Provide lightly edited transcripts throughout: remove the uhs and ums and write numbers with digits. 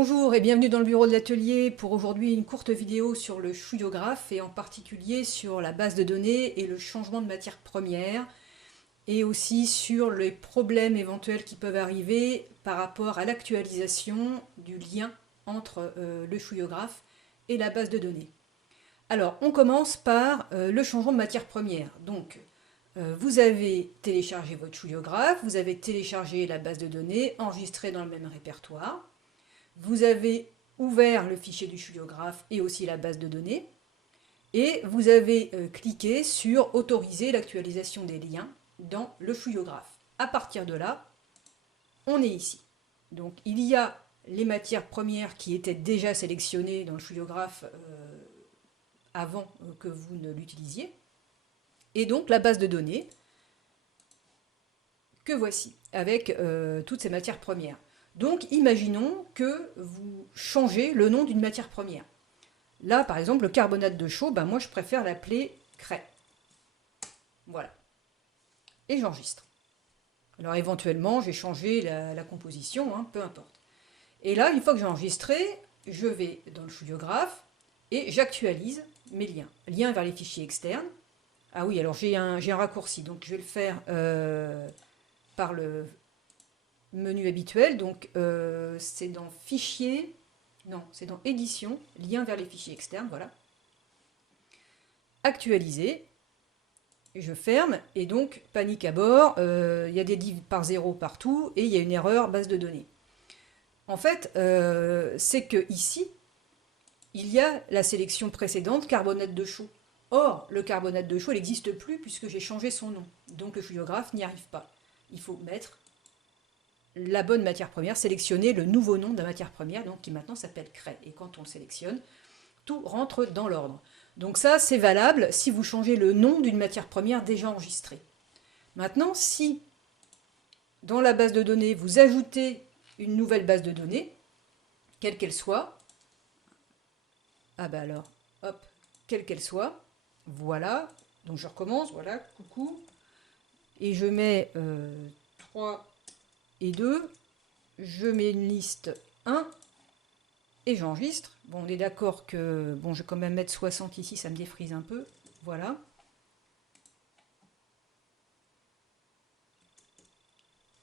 Bonjour et bienvenue dans le bureau de l'atelier pour aujourd'hui une courte vidéo sur le chouillographe et en particulier sur la base de données et le changement de matière première et aussi sur les problèmes éventuels qui peuvent arriver par rapport à l'actualisation du lien entre le chouillographe et la base de données. Alors on commence par le changement de matière première. Donc vous avez téléchargé votre chouillographe, vous avez téléchargé la base de données, enregistré dans le même répertoire. Vous avez ouvert le fichier du chouillographe et aussi la base de données. Et vous avez cliqué sur autoriser l'actualisation des liens dans le chouillographe. À partir de là, on est ici. Donc il y a les matières premières qui étaient déjà sélectionnées dans le chouillographe avant que vous ne l'utilisiez. Et donc la base de données que voici, avec toutes ces matières premières. Donc imaginons que vous changez le nom d'une matière première. Là, par exemple, le carbonate de chaux, ben moi je préfère l'appeler craie. Voilà. Et j'enregistre. Alors éventuellement, j'ai changé la composition, hein, peu importe. Et là, une fois que j'ai enregistré, je vais dans le chouillographe et j'actualise mes liens. Liens vers les fichiers externes. Ah oui, alors j'ai un raccourci, donc je vais le faire par le menu habituel, donc c'est dans fichier, non, c'est dans édition, lien vers les fichiers externes, voilà. Actualiser, et je ferme, et donc panique à bord, il y a des divs par 0 partout, et il y a une erreur base de données. En fait, c'est que ici, il y a la sélection précédente, carbonate de chaux. Or, le carbonate de chaux, il n'existe plus puisque j'ai changé son nom. Donc le chouillographe n'y arrive pas. Il faut mettre la bonne matière première, sélectionner le nouveau nom de la matière première, donc qui maintenant s'appelle craie. Et quand on le sélectionne, tout rentre dans l'ordre. Donc ça, c'est valable si vous changez le nom d'une matière première déjà enregistrée. Maintenant, si dans la base de données, vous ajoutez une nouvelle base de données, quelle qu'elle soit, ah bah alors, hop, quelle qu'elle soit, voilà, donc je recommence, voilà, coucou, et je mets 3 et 2, je mets une liste 1 et j'enregistre. Bon, on est d'accord que, bon, je vais quand même mettre 60 ici, ça me défrise un peu, voilà.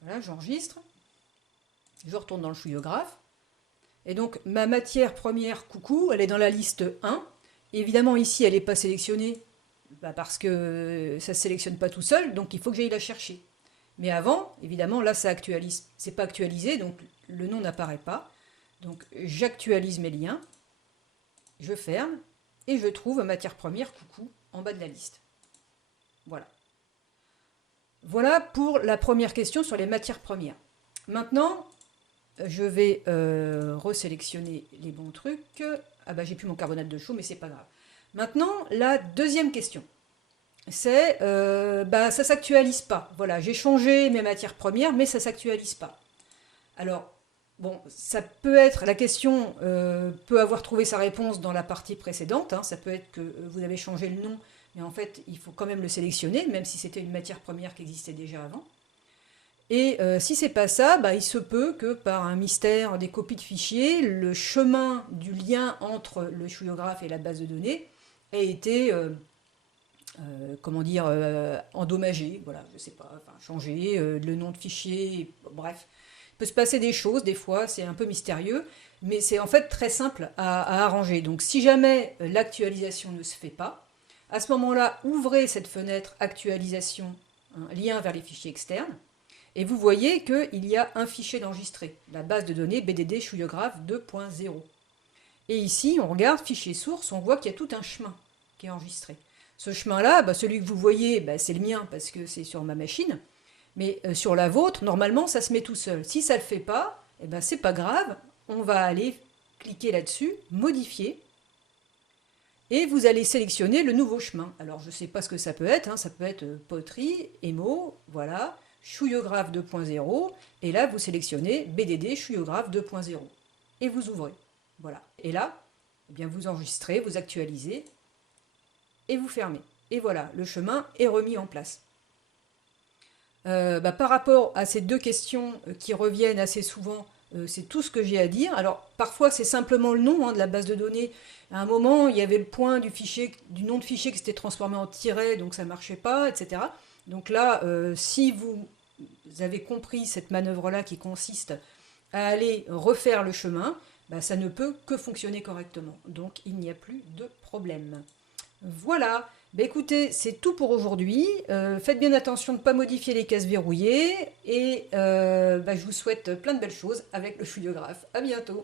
Voilà, j'enregistre, je retourne dans le chouillographe, et donc ma matière première, coucou, elle est dans la liste 1, et évidemment ici elle n'est pas sélectionnée, parce que ça ne se sélectionne pas tout seul, donc il faut que j'aille la chercher. Mais avant, évidemment, là, ça actualise. C'est pas actualisé, donc le nom n'apparaît pas. Donc j'actualise mes liens, je ferme, et je trouve matière première, coucou, en bas de la liste. Voilà. Voilà pour la première question sur les matières premières. Maintenant, je vais resélectionner les bons trucs. Ah bah j'ai plus mon carbonate de chaux, mais c'est pas grave. Maintenant, la deuxième question. C'est bah, ça s'actualise pas. Voilà, j'ai changé mes matières premières, mais ça s'actualise pas. Alors, bon, ça peut être, la question peut avoir trouvé sa réponse dans la partie précédente, hein, ça peut être que vous avez changé le nom, mais en fait, il faut quand même le sélectionner, même si c'était une matière première qui existait déjà avant. Et si c'est pas ça, bah, il se peut que par un mystère des copies de fichiers, le chemin du lien entre le chouillographe et la base de données ait été comment dire, endommagé, voilà, je sais pas, enfin, changer le nom de fichier, bref. Il peut se passer des choses, des fois, c'est un peu mystérieux, mais c'est en fait très simple à arranger. Donc si jamais l'actualisation ne se fait pas, à ce moment-là, ouvrez cette fenêtre actualisation, hein, lien vers les fichiers externes, et vous voyez qu'il y a un fichier d'enregistré, la base de données BDD chouillographe 2.0. Et ici, on regarde fichier source, on voit qu'il y a tout un chemin qui est enregistré. Ce chemin-là, bah, celui que vous voyez, bah, c'est le mien parce que c'est sur ma machine. Mais sur la vôtre, normalement, ça se met tout seul. Si ça ne le fait pas, eh ben, c'est pas grave. On va aller cliquer là-dessus, modifier. Et vous allez sélectionner le nouveau chemin. Alors, je ne sais pas ce que ça peut être. Hein, ça peut être poterie, émo, voilà, chouillographe 2.0. Et là, vous sélectionnez BDD chouillographe 2.0. Et vous ouvrez. Voilà. Et là, eh bien, vous enregistrez, vous actualisez et vous fermez. Et voilà, le chemin est remis en place. Par rapport à ces deux questions qui reviennent assez souvent, C'est tout ce que j'ai à dire. Alors parfois c'est simplement le nom de la base de données. À un moment il y avait le point du fichier, du nom de fichier qui s'était transformé en tiret, donc ça ne marchait pas, etc. Donc là, si vous avez compris cette manœuvre-là qui consiste à aller refaire le chemin, bah, ça ne peut que fonctionner correctement. Donc il n'y a plus de problème. Voilà, bah, écoutez, c'est tout pour aujourd'hui. Faites bien attention de ne pas modifier les cases verrouillées et bah, je vous souhaite plein de belles choses avec le fluidiographe. À bientôt.